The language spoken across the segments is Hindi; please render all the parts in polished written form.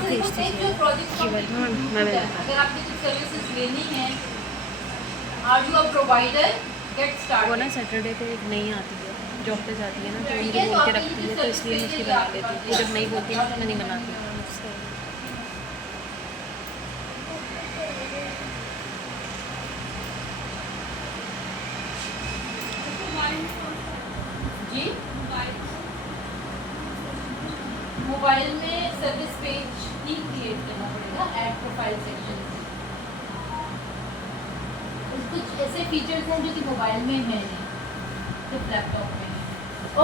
से जो प्रोजेक्ट अगर आपकी कुछ सर्विसेज लेनी है, are you a provider, get start. वो ना सैटरडे पे नहीं आती है, जॉब पे जाती है ना, तो मुझे बोल के रखती है, तो इसलिए मैं उसकी बना लेती हूँ। वो जब नहीं बोलती है ना तो मैं नहीं बनाती। जी, मोबाइल में सर्विस पेज ही क्रिएट करना पड़ेगा, ऐड प्रोफाइल सेक्शन से। कुछ ऐसे फीचर्स हैं जो कि मोबाइल में है नहीं, सिर्फ लैपटॉप में है।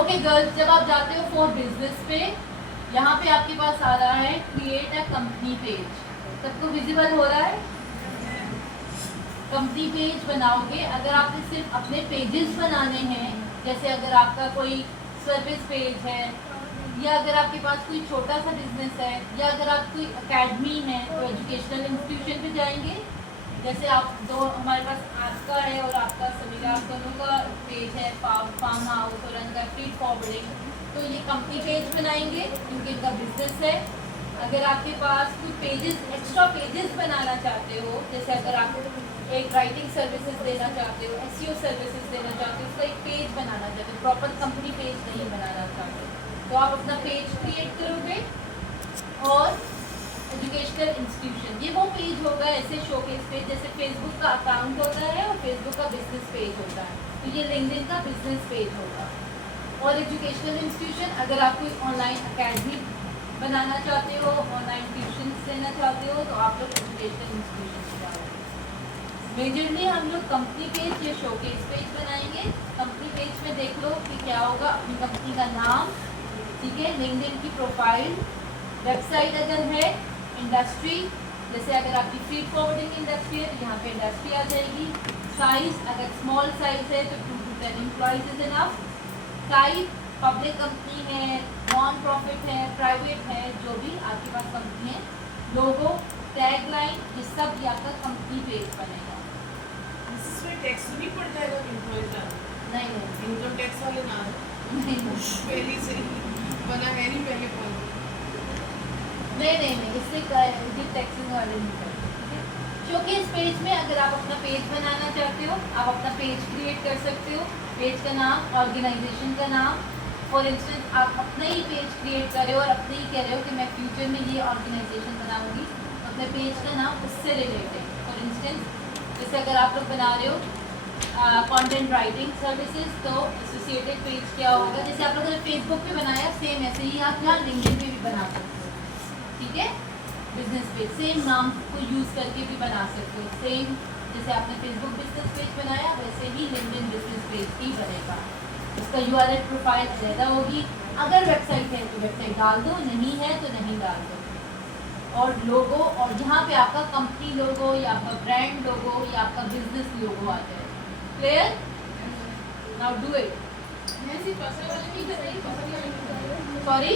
ओके गर्ल्स, जब आप जाते हो फॉर बिजनेस पे, यहाँ पे आपके पास आ रहा है क्रिएट अ कंपनी पेज। सबको विजिबल हो रहा है? कंपनी पेज बनाओगे। अगर आपने सिर्फ अपने पेजेस बनाने हैं, जैसे अगर आपका कोई सर्विस पेज है, या अगर आपके पास कोई छोटा सा बिजनेस है, या अगर आप कोई एकेडमी है तो एजुकेशनल इंस्टीट्यूशन पे जाएंगे। जैसे आप दो, हमारे पास आपका है और आपका समीरा, आप दोनों का पेज है, फार्म हाउस और उनका फीड फॉरवर्डिंग, तो ये कंपनी पेज बनाएंगे क्योंकि इनका बिजनेस है। अगर आपके पास कुछ पेजेस, एक्स्ट्रा पेजेस बनाना चाहते हो, जैसे अगर आप एक राइटिंग सर्विसेज देना चाहते हो, एसईओ सर्विसेज देना चाहते हो, उसका एक पेज बनाना चाहते हो, प्रॉपर कंपनी पेज नहीं बनाना चाहते, तो आप अपना पेज क्रिएट करोगे। और एजुकेशनल इंस्टीट्यूशन, ये वो पेज होगा ऐसे शोकेस पेज, जैसे फेसबुक का अकाउंट होता है और फेसबुक का बिजनेस पेज होता है, तो ये लिंक्डइन का बिजनेस पेज होगा। और एजुकेशनल इंस्टीट्यूशन, अगर आप कोई ऑनलाइन अकेडमी बनाना चाहते हो, ऑनलाइन ट्यूशन देना चाहते हो, तो आप लोग एजुकेशनल इंस्टीट्यूशन से जाओगे। मेजरली हम लोग कंपनी पेज या शोकेस पेज बनाएंगे। कंपनी पेज में देख लो कि क्या होगा, अपनी कंपनी का नाम, ठीक है, लिंक्डइन की प्रोफाइल, वेबसाइट अगर है, इंडस्ट्री, जैसे अगर आपकी फीड फॉरवर्डिंग इंडस्ट्री है तो यहाँ पे इंडस्ट्री आ जाएगी। साइज, अगर स्मॉल साइज है तो 2 to 10 employees is enough. Type, public company है, नॉन प्रॉफिट है, प्राइवेट है, जो भी आपके पास कंपनी है। लोगो, टैगलाइन, ये सब ये आपका कंपनी पेज बनेगा। इसमें टैक्स नहीं पड़ जाएगा एम्प्लॉय का? नहीं, इनकम टैक्स वाले ना नहीं, पहले से बना है नहीं पहले पॉइंट। नहीं, इससे टैक्सिंग वाले नहीं करते, ठीक है। शोकेस पेज में अगर आप अपना पेज बनाना चाहते हो, आप अपना पेज क्रिएट कर सकते हो। पेज का नाम, ऑर्गेनाइजेशन का नाम, फॉर इंस्टेंस आप अपना ही पेज क्रिएट कर रहे हो और अपने ही कह रहे हो कि मैं फ्यूचर में ये ऑर्गेनाइजेशन बनाऊंगी, अपने पेज का नाम उससे रिलेटेड। फॉर इंस्टेंस जैसे अगर आप लोग बना रहे हो कंटेंट राइटिंग सर्विसेज, तो एसोसिएटेड पेज क्या होगा, जैसे आप लोगों ने फेसबुक पे बनाया सेम ऐसे ही आप यहाँ लिंक्डइन पे भी बना सकते हो, ठीक है। बिजनेस पेज सेम नाम को यूज़ करके भी बना सकते हो। सेम जैसे आपने फेसबुक बिजनेस पेज बनाया वैसे ही लिंक्डइन बिजनेस पेज ही बनेगा। उसका यूआरएल प्रोफाइल ज़्यादा होगी। अगर वेबसाइट है तो वेबसाइट डाल दो, नहीं है तो नहीं डाल दो। और लोगो, और यहाँ पे आपका कंपनी लोगो या आपका ब्रांड लोगो या आपका बिजनेस लोगो आ जाए। Clear? Now do it. Sorry,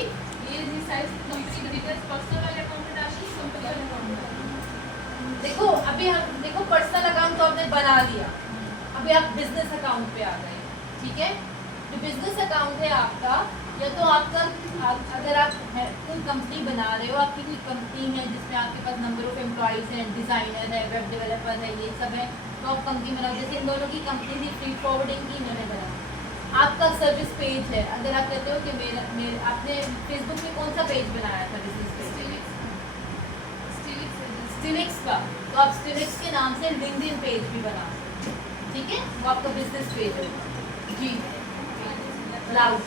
देखो अभी हम देखो पर्सनल अकाउंट तो आपने बना लिया, अभी आप बिजनेस अकाउंट पे आ गए, ठीक है। जो बिजनेस अकाउंट है आपका, या तो आपका अगर आप कोई कंपनी बना रहे हो, आपकी कोई कंपनी है जिसमें आपके पास नंबर ऑफ एम्प्लॉइज हैं, डिज़ाइनर है, वेब डेवलपर है, ये सब है, तो आप कंपनी बनाओ। जैसे इन दोनों की कंपनी थी फीड फॉरवर्डिंग की, इन्होंने बनाया। आपका सर्विस पेज है, अगर आप कहते हो कि मेरे आपने फेसबुक में कौन सा पेज बनाया था, बिजनेस पेज स्टिलिक्स का, तो आप स्टिलिक्स के नाम से लिंक्डइन पेज भी बना सकते हैं, ठीक है। वो आपका बिजनेस पेज है। जी लाउड